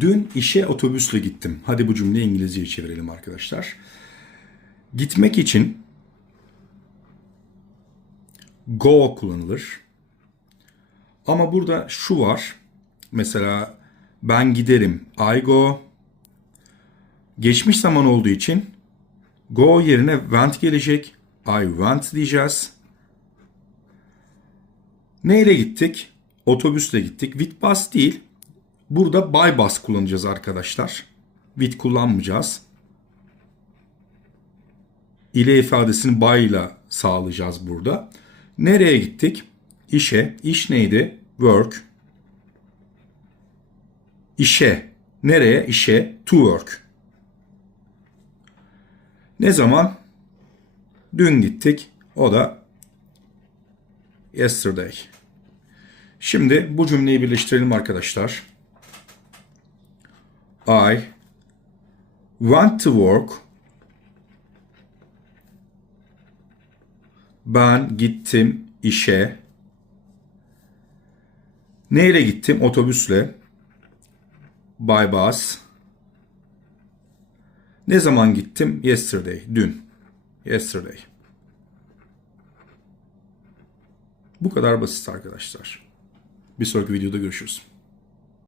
Dün işe otobüsle gittim. Hadi bu cümleyi İngilizceye çevirelim arkadaşlar. Gitmek için go kullanılır. Ama burada şu var. Mesela ben giderim. I go. Geçmiş zaman olduğu için go yerine went gelecek. I went diyeceğiz. Neyle gittik? Otobüsle gittik. With bus değil. Burada by bus kullanacağız arkadaşlar. With kullanmayacağız. İle ifadesini by ile sağlayacağız burada. Nereye gittik? İşe. İş neydi? Work. İşe. Nereye? İşe. To work. Ne zaman? Dün gittik. O da yesterday. Şimdi bu cümleyi birleştirelim arkadaşlar. I went to work. Ben gittim işe. Neyle gittim? Otobüsle. By bus. Ne zaman gittim? Yesterday. Dün. Yesterday. Bu kadar basit arkadaşlar. Bir sonraki videoda görüşürüz.